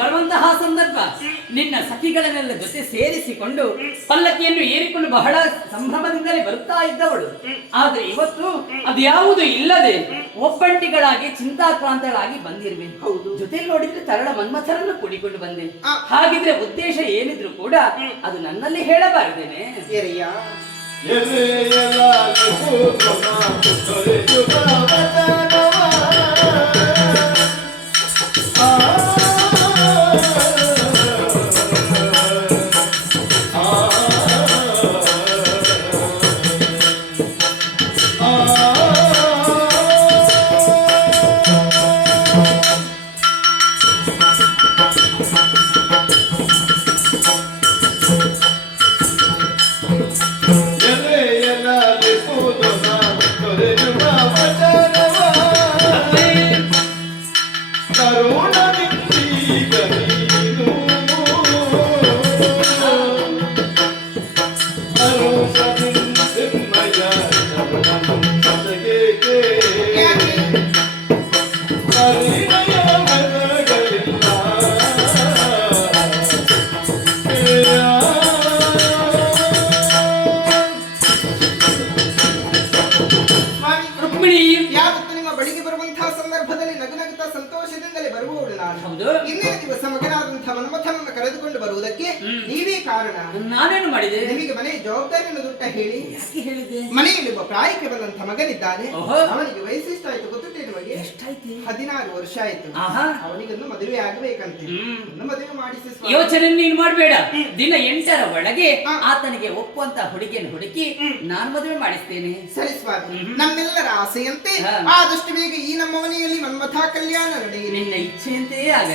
ಬರುವಂತಹ ಸಂದರ್ಭ ನಿನ್ನ ಸಖಿಗಳನ್ನೆಲ್ಲ ಜೊತೆ ಸೇರಿಸಿಕೊಂಡು ಪಲ್ಲಕ್ಕಿಯನ್ನು ಏರಿಕೊಂಡು ಬಹಳ ಸಂಭ್ರಮದಿಂದಲೇ ಬರುತ್ತಾ ಇದ್ದವಳು. ಆದ್ರೆ ಇವತ್ತು ಅದ್ಯಾವುದು ಇಲ್ಲದೆ ಒಬ್ಬಂಟಿಗಳಾಗಿ ಚಿಂತಾಕ್ರಾಂತಗಳಾಗಿ ಬಂದಿರುವೆ. ಜೊತೆ ನೋಡಿದ್ರೆ ತರಳ ಮನ್ಮಥರನ್ನು ಕೂಡಿಕೊಂಡು ಬಂದೆ. ಹಾಗಿದ್ರೆ ಉದ್ದೇಶ ಏನಿದ್ರು ಕೂಡ ಅದು ನನ್ನಲ್ಲಿ ಹೇಳಬಾರದೇನೆ. ಇನ್ನೇ ದಿವಸ ಮಗನಾದಂತಹ ಮನ್ಮಥನನ್ನು ಕರೆದುಕೊಂಡು ಬರುವುದಕ್ಕೆ ನೀವೇ ಕಾರಣ. ನಾನೇನು ಮಾಡಿದೆ? ನಿಮಗೆ ಮನೆ ಜವಾಬ್ದಾರಿಯನ್ನು ದುಟ್ಟ ಹೇಳಿ ಮನೆಯಲ್ಲಿ ಒಬ್ಬ ಪ್ರಾಯಕ್ಕೆ ಬಂದಂತ ಮಗನಿದ್ದಾನೆ. ಅವನಿಗೆ ವಯಸ್ಸೆಷ್ಟಾಯ್ತು ಗೊತ್ತುಂಟೆ ನಿಮಗೆ? 16 ವರ್ಷ ಆಯ್ತು. ಅವನಿಗನ್ನು ಮದುವೆ ಆಗಬೇಕಂತೆ. ಮದುವೆ ಮಾಡಿಸಿ ಯೋಚನೆ ನೀನು ಮಾಡಬೇಡ. ದಿನ 8ರ ಒಳಗೆ ಆತನಿಗೆ ಒಪ್ಪುವಂತ ಹುಡುಗಿಯನ್ನು ಹುಡುಕಿ ನಾನು ಮದುವೆ ಮಾಡಿಸ್ತೇನೆ. ಸರಿ ಸ್ವಾಮಿ, ನಮ್ಮೆಲ್ಲರ ಆಸೆಯಂತೆ ಆದಷ್ಟು ಬೇಗ ಈ ನಮ್ಮ ಮನೆಯಲ್ಲಿ ಮನ್ಮಥ ಕಲ್ಯಾಣ ನಡೆಯಲಿ. ನಿನ್ನ ಇಚ್ಛೆಯಂತೆಯೇ ಆಗಲಿ.